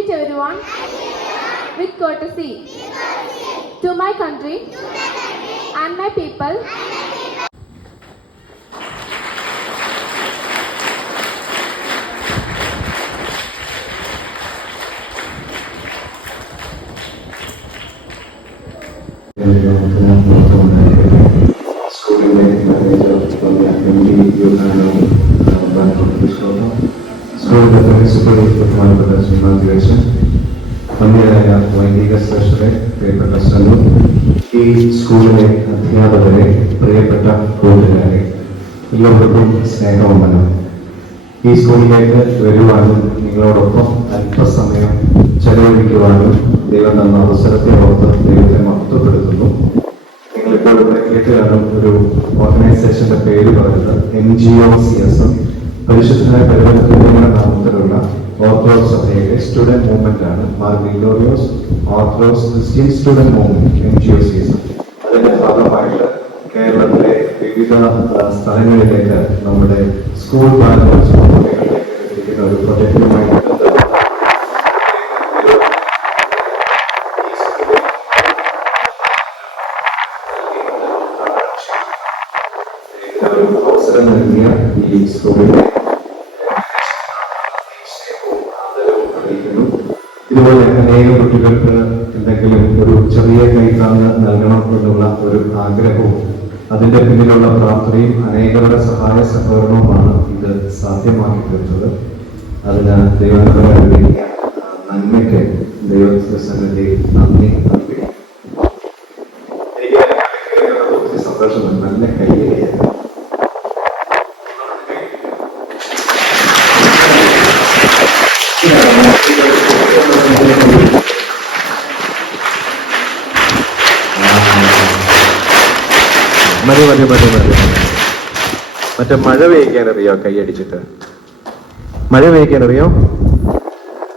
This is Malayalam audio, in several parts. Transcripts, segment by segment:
greet everyone with courtesy to my country and my people. സ്കൂളിലെ സ്കൂളിലെ പ്രിൻസിപ്പൽ ബഹുമാനപ്പെട്ട ശ്രീമാൻ ദേശൻ, അന്യരായ വൈദിക ശ്രേഷ്ഠരെ, പ്രിയപ്പെട്ട സനു, ഈ സ്കൂളിലെ അധ്യാപകരെ, പ്രിയപ്പെട്ട കൂട്ടുകാരെ, എല്ലാവർക്കും സ്നേഹവന്ദനം. ഈ സ്കൂളിലേക്ക് വരുവാനും നിങ്ങളോടൊപ്പം അല്പസമയം ചെലവഴിക്കുവാനും ദൈവം തന്ന അവസരത്തെ ഓർത്ത് ദൈവത്തെ മഹത്വപ്പെടുത്തുന്നു. നിങ്ങളിപ്പോൾ ഇവിടെ കേട്ട് കാണും ഒരു ഓർഗനൈസേഷന്റെ പേര് പറയുന്നത് NGOCSM, പരിശുദ്ധനായ പരിവർത്തനങ്ങളുടെ നാമത്തിലുള്ള ഓർത്തഡോക്സ് സഭയിലെ സ്റ്റുഡന്റ് മൂവ്മെന്റ് ആണ്. Mar Gregorios orthodox Christian student movement NGOCSM. അതിന്റെ ഭാഗമായിട്ട് കേരളത്തിലെ വിവിധ സ്ഥലങ്ങളിലേക്ക് നമ്മുടെ സ്കൂൾ ബാലൻസ് ഒരു പ്രൊജക്റ്റുമായി അവസരം നൽകിയ ഈ സ്കൂളിലെ അറിയിക്കുന്നു. ഇതുപോലെ അനേകം കുട്ടികൾക്ക് എന്തെങ്കിലും ഒരു ചെറിയ കൈത്താങ്ങ് നൽകണം എന്നുള്ള ഒരു ആഗ്രഹവും അതിന്റെ പിന്നിലുള്ള പ്രാർത്ഥനയും അനേകരുടെ സഹായ സഹകരണവുമാണ് ഇത് സാധ്യമാക്കി തീർത്തത്. അതിന് ദൈവങ്ങളുടെ നന്മയ്ക്ക് ദൈവത്തിന്റെ സന്നിധി നന്ദി നൽകി. എനിക്ക് സന്തോഷമുണ്ട്. നല്ല കൈയ്യടിയാണ്. മതി മതി മതി മതി. മറ്റേ മഴ പെയ്ക്കാൻ അറിയോ? കൈയടിച്ചിട്ട് മഴ പെയ്ക്കാൻ അറിയോ?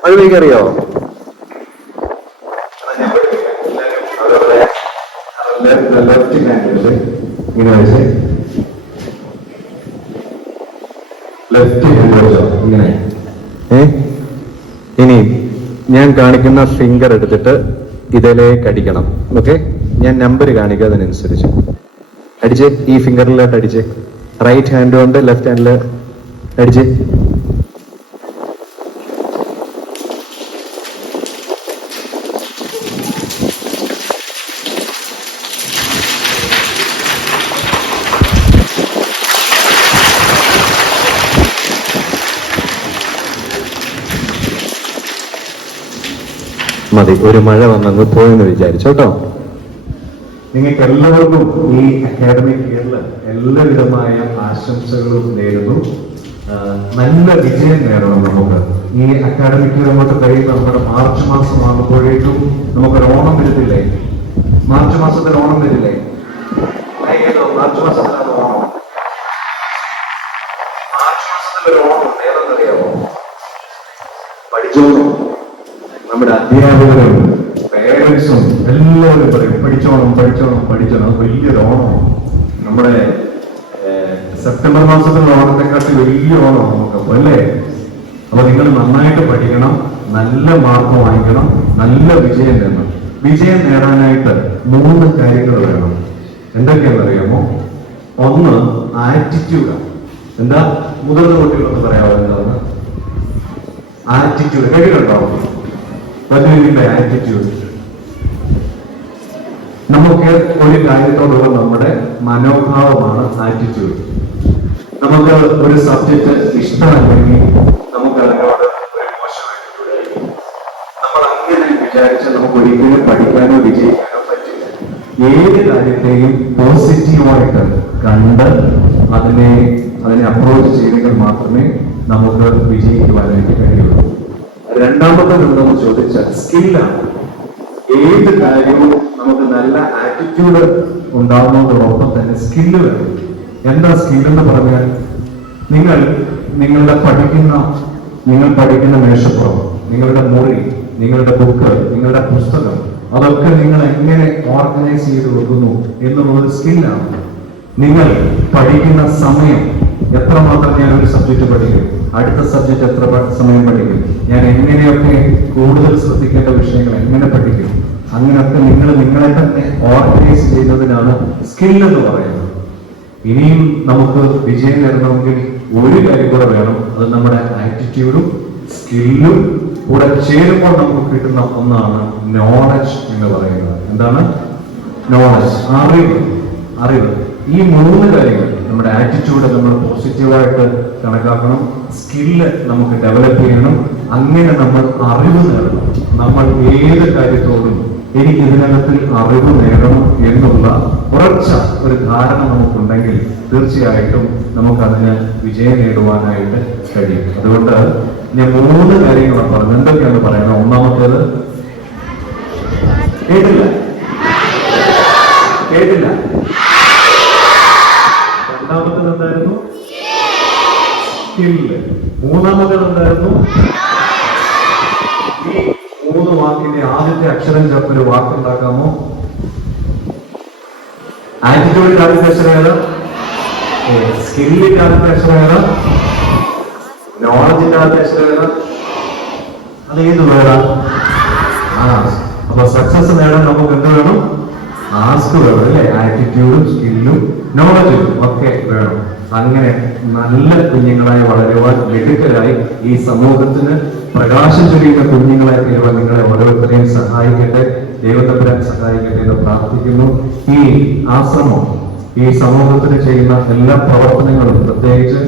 മഴ പെയ്ക്കാൻ അറിയോ? ഇങ്ങനെ വെച്ച് ലെഫ്റ്റ് ഇങ്ങനെ. ഇനി ഞാൻ കാണിക്കുന്ന ഫിംഗർ എടുത്തിട്ട് ഇതിലേക്ക് അടിക്കണം. ഓക്കെ, ഞാൻ നമ്പർ കാണിക്കുക, അതിനനുസരിച്ച് അടിച്ച്. ഈ ഫിംഗറിലോട്ട് അടിച്ച്. റൈറ്റ് ഹാൻഡ് കൊണ്ട് ലെഫ്റ്റ് ഹാൻഡില് അടിച്ച്. മതി, ഒരു മഴ വന്നങ്ങ് പോയെന്ന് വിചാരിച്ചോട്ടോ. നിങ്ങൾക്ക് എല്ലാവർക്കും ഈ അക്കാഡമിക് ഇയറിൽ എല്ലാവിധമായ ആശംസകളും നേരുന്നു. നല്ല വിജയം നേടണം. നമുക്ക് ഈ അക്കാഡമിക് ഇയർ അങ്ങോട്ട് കഴിയുന്ന നമ്മുടെ മാർച്ച് മാസം ആകുമ്പോഴേക്കും നമുക്കൊരു ഓണം വരുന്നില്ലേ? മാർച്ച് മാസത്തിൽ ഓണം വരില്ലേ? മാർച്ച് മാസത്തിലാണ് ഓണം. മാർച്ച് മാസത്തിലൊരു ഓണം ഏതെന്നറിയാമോ? പഠിച്ചോണം. നമ്മുടെ അധ്യാപകരും പേരൻസും എല്ലാവരും പറയും പഠിച്ചോണം പഠിച്ചോണം പഠിച്ചോണം. അത് വലിയൊരു ഓണമാണ്. നമ്മുടെ സെപ്റ്റംബർ മാസത്തിലുള്ള ഓണത്തെക്കാട്ടി വലിയ ഓണം നമുക്കപ്പോൾ അല്ലേ? അപ്പൊ നിങ്ങൾ നന്നായിട്ട് പഠിക്കണം, നല്ല മാർക്ക് വാങ്ങിക്കണം, നല്ല വിജയം നേടണം. വിജയം നേടാനായിട്ട് 3 കാര്യങ്ങൾ വേണം. എന്തൊക്കെയാണെന്നറിയാമോ? ഒന്ന് ആറ്റിറ്റ്യൂഡാണ്. എന്താ? മുതിർന്ന കുട്ടികളൊന്ന് പറയാമോ എന്താണ് ആറ്റിറ്റ്യൂഡ്? കേട്ടിട്ടുണ്ടോ? ആറ്റിറ്റ്യൂഡ്. നമുക്ക് ഒരു കാര്യത്തോടുള്ള നമ്മുടെ മനോഭാവമാണ് ആറ്റിറ്റ്യൂഡ്. നമുക്ക് ഒരു സബ്ജക്റ്റ് ഇഷ്ടമല്ലെങ്കിൽ നമുക്ക് അതിനോട് ഒരു മോശമായിട്ട് നമ്മൾ അങ്ങനെ വിചാരിച്ചാൽ നമുക്ക് ഒരിക്കലും പഠിക്കാനോ വിജയിക്കാനോ പറ്റില്ല. ഏത് കാര്യത്തെയും പോസിറ്റീവായിട്ട് കണ്ട് അതിനെ അപ്രോച്ച് ചെയ്തെങ്കിൽ മാത്രമേ നമുക്ക് വിജയിക്കുവാനായിട്ട് കഴിയുള്ളൂ. രണ്ടാമത്തെ എന്താണെന്ന് ചോദിച്ചാൽ സ്കില്ലാണ്. ഏത് കാര്യവും നമുക്ക് നല്ല ആറ്റിറ്റ്യൂഡ് ഉണ്ടാകുന്നതോടൊപ്പം തന്നെ സ്കില്ല് വേണം. എന്താ സ്കില്ലെന്ന് പറഞ്ഞാൽ നിങ്ങൾ പഠിക്കുന്ന മേശപ്പുറം, നിങ്ങളുടെ മുറി, നിങ്ങളുടെ ബുക്ക്, നിങ്ങളുടെ പുസ്തകം, അതൊക്കെ നിങ്ങൾ എങ്ങനെ ഓർഗനൈസ് ചെയ്ത് വെക്കുന്നു എന്നുള്ളത് സ്കില്ലാണ്. നിങ്ങൾ പഠിക്കുന്ന സമയം എത്രമാത്രം ഞാൻ ഒരു സബ്ജക്റ്റ് പഠിക്കും, അടുത്ത സബ്ജക്റ്റ് എത്ര സമയം പഠിക്കും, ഞാൻ എങ്ങനെയൊക്കെ കൂടുതൽ ശ്രദ്ധിക്കേണ്ട വിഷയങ്ങൾ എങ്ങനെ പഠിക്കും, അങ്ങനെയൊക്കെ നിങ്ങൾ നിങ്ങളെ തന്നെ ഓർഗനൈസ് ചെയ്യുന്നതിനാണ് സ്കിൽ എന്ന് പറയുന്നത്. ഇനിയും നമുക്ക് വിജയം നേടണമെങ്കിൽ ഒരു കാര്യം കൂടെ വേണം, അത് നമ്മുടെ ആറ്റിറ്റ്യൂഡും സ്കില്ലും കൂടെ ചേരുമ്പോൾ നമുക്ക് കിട്ടുന്ന ഒന്നാണ് നോളജ് എന്ന് പറയുന്നത്. എന്താണ് നോളജ്? അറിവ്. ഈ 3 കാര്യങ്ങൾ, നമ്മുടെ ആറ്റിറ്റ്യൂഡ് നമ്മൾ പോസിറ്റീവായിട്ട് കണക്കാക്കണം, സ്കില്ല് നമുക്ക് ഡെവലപ്പ് ചെയ്യണം, അങ്ങനെ നമ്മൾ അറിവ് നേടണം. നമ്മൾ ഏത് കാര്യത്തോടും എനിക്ക് ഇതിനകത്തിൽ അറിവ് നേടണം എന്നുള്ള ഉറച്ച ഒരു ധാരണ നമുക്കുണ്ടെങ്കിൽ തീർച്ചയായിട്ടും നമുക്കതിന് വിജയം നേടുവാനായിട്ട് കഴിയും. അതുകൊണ്ട് ഞാൻ 3 കാര്യങ്ങളാണ് പറഞ്ഞത്. എന്തൊക്കെയാണ് പറയുന്നത്? ഒന്നാമത്തേത് കേട്ടില്ല. രണ്ടാമത്തേത് എന്തായിരുന്നു? സ്കില്ല്. മൂന്നാമത്തേത് എന്തായിരുന്നു? ഈ 3 വാക്കിന്റെ ആദ്യത്തെ അക്ഷരം ചേർത്ത് ഒരു വാക്കുണ്ടാക്കാമോ? ആറ്റിറ്റ്യൂഡിന്റെ ആദ്യത്തെ അക്ഷരം ഏതാ? സ്കില്ലിന്റെ ആദ്യത്തെ അക്ഷരം ഏതാ? നോളജിന്റെ ആദ്യത്തെ അക്ഷരം ഏതാ? അത് ഏത് വേണം? അപ്പൊ സക്സസ് നേടാൻ നമുക്ക് എന്ത് വേണം? ആസ്ക് വേണം അല്ലെ? ആറ്റിറ്റ്യൂഡും സ്കില്ലും നോളജും ഒക്കെ വേണം. അങ്ങനെ നല്ല കുഞ്ഞുങ്ങളായി വളരുവാൻ, മിടുക്കരായി ഈ സമൂഹത്തിന് പ്രകാശം ചൊരിയുന്ന കുഞ്ഞുങ്ങളായി തീരുവാൻ നിങ്ങളെ ഓരോരുത്തരെയും സഹായിക്കട്ടെ, ദൈവത്തമ്പുരാൻ സഹായിക്കട്ടെ എന്ന് പ്രാർത്ഥിക്കുന്നു. ഈ ആശ്രമം ഈ സമൂഹത്തിന് ചെയ്യുന്ന എല്ലാ പ്രവർത്തനങ്ങളും, പ്രത്യേകിച്ച്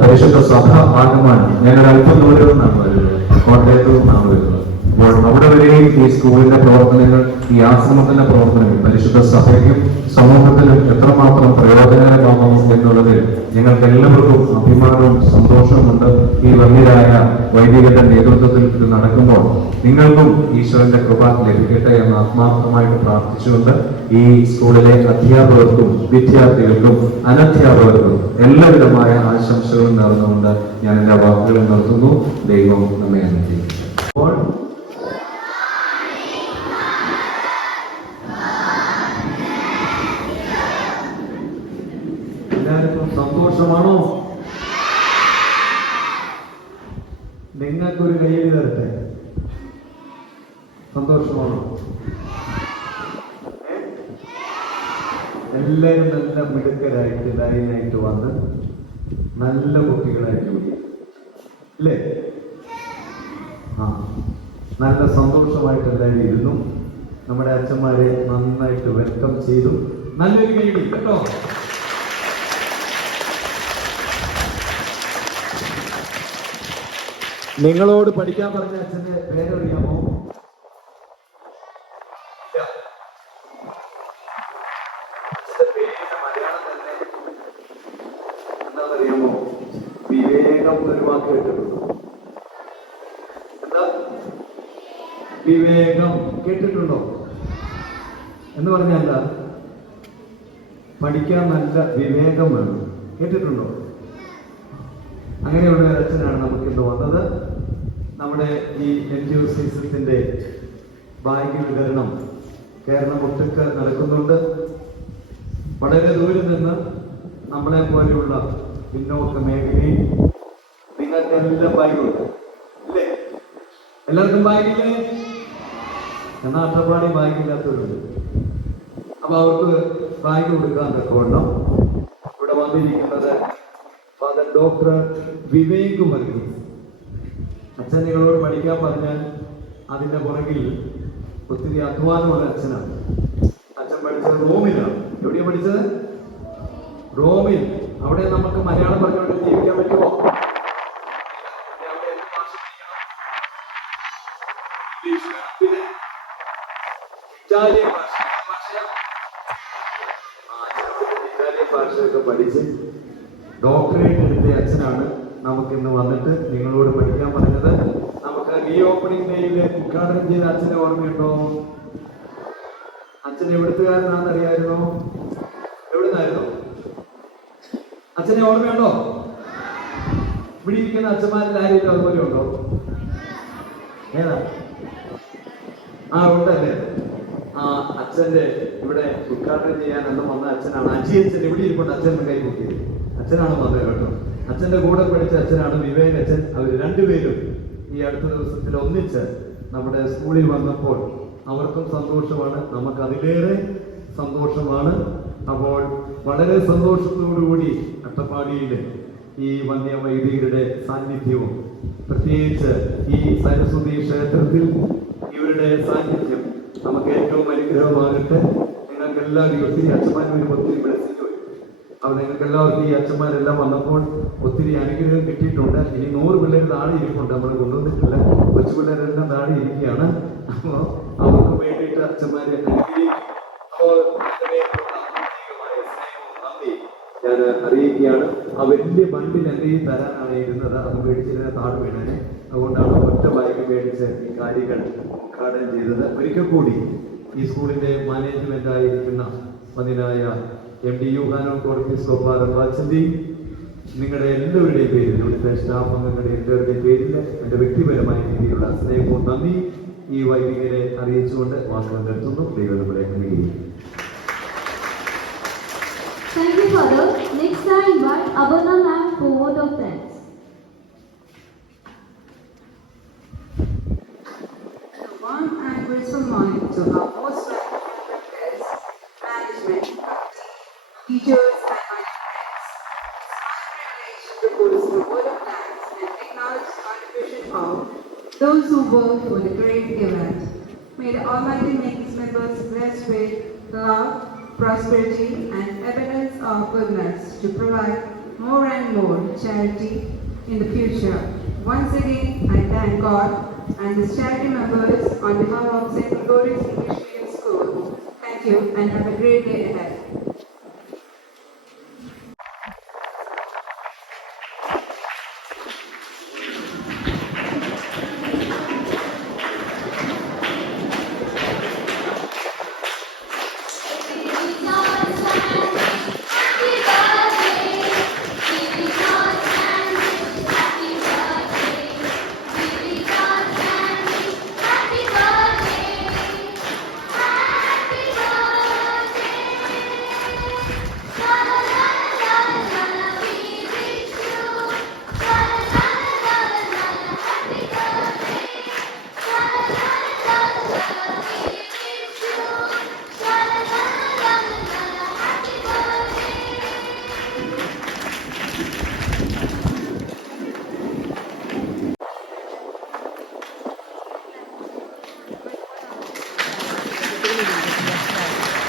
പരിശുദ്ധ സഭ ആഗമൻ, ഞാനൊരു അല്പം ദൂരം നിന്നാണ് വരുന്നത്, കോട്ടയത്ത് നിന്നാണ് വരുന്നത്. അപ്പോൾ അവിടെ വരെയും ഈ സ്കൂളിന്റെ പ്രവർത്തനങ്ങൾ, ഈ ആശ്രമത്തിന്റെ പ്രവർത്തനങ്ങൾ പരിശുദ്ധ സഭയ്ക്കും സമൂഹത്തിനും എത്രമാത്രം പ്രയോജനകരമാകുന്നു എന്നുള്ളതിൽ ഞങ്ങൾക്ക് എല്ലാവർക്കും അഭിമാനവും സന്തോഷവുമുണ്ട്. ഈ വന്യരായ വൈദികരുടെ നേതൃത്വത്തിൽ ഇത് നടക്കുമ്പോൾ നിങ്ങൾക്കും ഈശ്വരന്റെ കൃപ ലഭിക്കട്ടെ എന്ന് ആത്മാർത്ഥമായിട്ട് പ്രാർത്ഥിച്ചുകൊണ്ട് ഈ സ്കൂളിലെ അധ്യാപകർക്കും വിദ്യാർത്ഥികൾക്കും അനധ്യാപകർക്കും എല്ലാവിധമായ ആശംസകളും നേർന്നുകൊണ്ട് ഞാൻ എന്റെ വാക്കുകൾ നിർത്തുന്നു. ദൈവം നമ്മെ അനുഗ്രഹിക്കട്ടെ. അപ്പോൾ എല്ലാവർക്കും സന്തോഷമാണോ? നിങ്ങൾക്കൊരു കയ്യടി തരട്ടെ. സന്തോഷമാണോ? എല്ലാവരും നല്ല മിടുക്കരായിട്ട് ലൈനായിട്ട് വന്ന് നല്ല കുട്ടികളായിട്ട് അല്ലേ? നല്ല സന്തോഷമായിട്ട് എല്ലാവരും ഇരുന്നു. നമ്മുടെ അച്ഛന്മാരെ നന്നായിട്ട് വെൽക്കം ചെയ്തു. നല്ലൊരു കയ്യടി കേട്ടോ. നിങ്ങളോട് പഠിക്കാൻ പറഞ്ഞ അച്ഛന്റെ പേരറിയാമോ? അച്ഛന്റെ പേരിന്റെ മലയാളം തന്നെ എന്താണെന്നറിയാമോ? വിവേകം എന്നൊരു വാക്ക് കേട്ടിട്ടുണ്ടോ? എന്താ വിവേകം? കേട്ടിട്ടുണ്ടോ? എന്ന് പറഞ്ഞാൽ എന്താ? പഠിക്കാൻ നല്ല വിവേകം വേണം. കേട്ടിട്ടുണ്ടോ? അങ്ങനെയുള്ള ഒരു അച്ഛനാണ് നമുക്ക് ഇന്ന് വന്നത്. നമ്മുടെ ഈ എൻജിഒസിസത്തിന്റെ ബാഗ് വിതരണം കേരളം ഒട്ടുക്ക് നടക്കുന്നുണ്ട്. വളരെ ദൂരെ നിന്ന് നമ്മളെ പോലെയുള്ള പിന്നോക്ക മേഖലയിൽ നിങ്ങൾക്ക് എല്ലാം ബാഗുണ്ട് അല്ലേ? എല്ലാവർക്കും ബാഗില്ലേ? എന്നാൽ അട്ടപ്പാടി ബാഗില്ലാത്തവരുണ്ട്. അപ്പൊ അവർക്ക് ബാഗ് കൊടുക്കാൻ തക്കവണ്ണം ഇവിടെ വന്നിരിക്കുന്നത് ഫാദർ ഡോക്ടർ വിവേക് വർഗീസ്. അച്ഛൻ നിങ്ങളോട് പഠിക്കാൻ പറഞ്ഞാൽ അതിന്റെ പുറകിൽ ഒത്തിരി അധ്വാനമുള്ള അച്ഛനാണ്. അച്ഛൻ പഠിച്ചത് റോമിലാണ്. എവിടെയാണ് പഠിച്ചത്? റോമിൽ. അവിടെ നമുക്ക് മലയാളം പറഞ്ഞുകൊണ്ട് ജീവിക്കാൻ പറ്റുമോ? ഇറ്റാലിയൻ ഭാഷയൊക്കെ പഠിച്ച് ഡോക്ടറേറ്റ് എടുത്ത അച്ഛനാണ് നമുക്കിന്ന് വന്നിട്ട് നിങ്ങളോട് പഠിക്കാൻ പറഞ്ഞത്. നമുക്ക് റീ ഓപ്പണിംഗ് ഡേയില് ഉദ്ഘാടനം ചെയ്ത അച്ഛനെ ഓർമ്മയുണ്ടോ? അച്ഛൻ എവിടുത്തുകാരനാണെന്ന് അറിയാമായിരുന്നോ? എവിടുന്നായിരുന്നു? അച്ഛനെ ഓർമ്മയുണ്ടോ? ഇവിടെ ഇരിക്കുന്ന അച്ഛന്മാരിൽ ആരെയും അതുപോലെ ഉണ്ടോ? ഏതാ? ഉണ്ടല്ലേ? അച്ഛന്റെ ഇവിടെ ഉദ്ഘാടനം ചെയ്യാൻ അന്ന് വന്ന അച്ഛനാണ്. അജി അച്ഛൻ ഇവിടെ ഇരിക്കൊണ്ട് അച്ഛൻ കൈ പൊക്കിയത് അച്ഛനാണ് വന്നത് കേട്ടോ. അച്ഛന്റെ കൂടെ പഠിച്ച അച്ഛനാണ് വിവേക് അച്ഛൻ. അവർ രണ്ടുപേരും ഈ അടുത്ത ദിവസത്തിൽ ഒന്നിച്ച് നമ്മുടെ സ്കൂളിൽ വന്നപ്പോൾ അവർക്കും സന്തോഷമാണ്, നമുക്കതിലേറെ സന്തോഷമാണ്. അപ്പോൾ വളരെ സന്തോഷത്തോടുകൂടി അട്ടപ്പാടിയിൽ ഈ വന്യ വൈദികരുടെ സാന്നിധ്യവും പ്രത്യേകിച്ച് ഈ സരസ്വതി ക്ഷേത്രത്തിൽ ഇവരുടെ സാന്നിധ്യം നമുക്ക് ഏറ്റവും അനുഗ്രഹമാകട്ടെ. നിങ്ങൾക്ക് എല്ലാവരും ഒത്തിരി അച്ഛന്മാരും ഒത്തിരി വിളിച്ചിട്ട് വരും. അപ്പോൾ നിങ്ങൾക്ക് എല്ലാവർക്കും ഈ അച്ഛന്മാരെല്ലാം വന്നപ്പോൾ ഒത്തിരി അനുഗ്രഹം കിട്ടിയിട്ടുണ്ട്. ഇനി 100 പിള്ളേർ താഴെ ഇരിപ്പുണ്ട്, നമ്മൾ കൊണ്ടുവന്നിട്ടില്ല. കൊച്ചു പിള്ളേരെല്ലാം താഴെ ഇരിക്കുകയാണ്. അപ്പോൾ അവർക്ക് വേണ്ടിയിട്ട് അച്ഛന്മാരെ അനുഗ്രഹിക്കും. അപ്പോൾ ഞാൻ അറിയിക്കുകയാണ്. ആ വലിയ ബണ്ടിൽ എൻ്റെ ഈ തരാനാണ് ഇരുന്നത്, അത് മേടിച്ചതിനെ താഴെ വീണാനെ. അതുകൊണ്ടാണ് ഒറ്റ ബാഗ് മേടിച്ച് ഈ കാര്യങ്ങൾ ഉദ്ഘാടനം ചെയ്തത്. ഒരിക്കൽ കൂടി ഈ സ്കൂളിന്റെ മാനേജ്മെന്റ് ആയിരിക്കുന്ന മതിനായ MD യൂഹാനോ കോർപ്പിസ്കോപ്പ റംബാച്ചന്റെയും നിങ്ങളുടെ എല്ലാവരുടെയും പേരിൽ, ഇവിടുത്തെ സ്റ്റാഫ് അംഗങ്ങളുടെ എല്ലാവരുടെയും പേരിൽ എൻ്റെ വ്യക്തിപരമായ രീതിയിലുള്ള സ്നേഹവും നന്ദി ഈ വൈദികരെ അറിയിച്ചുകൊണ്ട് വാക്കുകൾ നിർത്തുന്നു. ദൈവം നമ്മളെ അനുഗ്രഹിക്കും. Thank you, Father. Next, I invite Abana ma'am for vote of thanks. One and grateful morning to our most welcome guests, management, teachers, and my friends. It's my privilege to propose the word of thanks and acknowledge the contribution of those who work for the great event. May the Almighty make His members blessed with love, prosperity, and abundance of goodness to provide more and more charity in the future. Once again, I thank God and the charity members on behalf of St. Gregorius English Medium School. Thank you and have a great day ahead.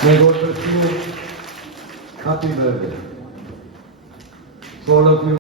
May God bless you. Happy birthday. So all of you.